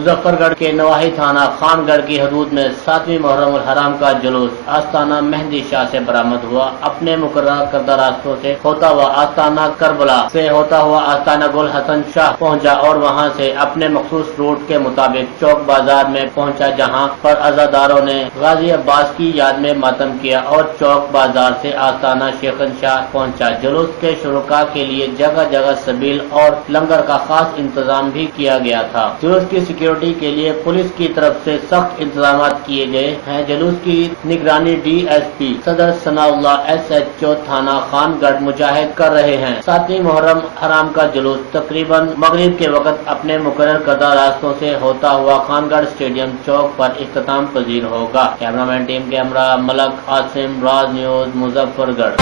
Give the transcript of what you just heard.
मुजफ्फरगढ़ के नवाही थाना खानगढ़ की हदूद में 7वीं मुहर्रम उल हराम का जुलूस आस्ताना मेहंदी शाह से बरामद हुआ। अपने मुकर्रर करदा रास्तों से होता हुआ आस्ताना करबला से होता हुआ आस्ताना गुल हसन शाह पहुंचा और वहां से अपने मखसूस रूट के मुताबिक चौक बाजार में पहुंचा, जहां पर अज़ादारों ने गाजी अब्बास की याद में मातम किया और चौक बाजार से आस्ताना शेखन शाह पहुंचा। जुलूस के शुरुका के लिए जगह जगह सबील और लंगर का खास इंतजाम भी किया गया था। जुलूस की सिक्योरिटी के लिए पुलिस की तरफ से सख्त इंतजाम किए गए हैं। जुलूस की निगरानी DSP सदर सनाउल्लाह SHO थाना खानगढ़ मुजाहिद कर रहे हैं। 7वीं मुहर्रम हराम का जुलूस तकरीबन मगरिब के वक्त अपने मुकर्रर करदा रास्तों से होता हुआ खानगढ़ स्टेडियम चौक पर इख्तिताम पजीर होगा। कैमरामैन टीम के हमरा मलक आसिम, राज न्यूज, मुजफ्फरगढ़।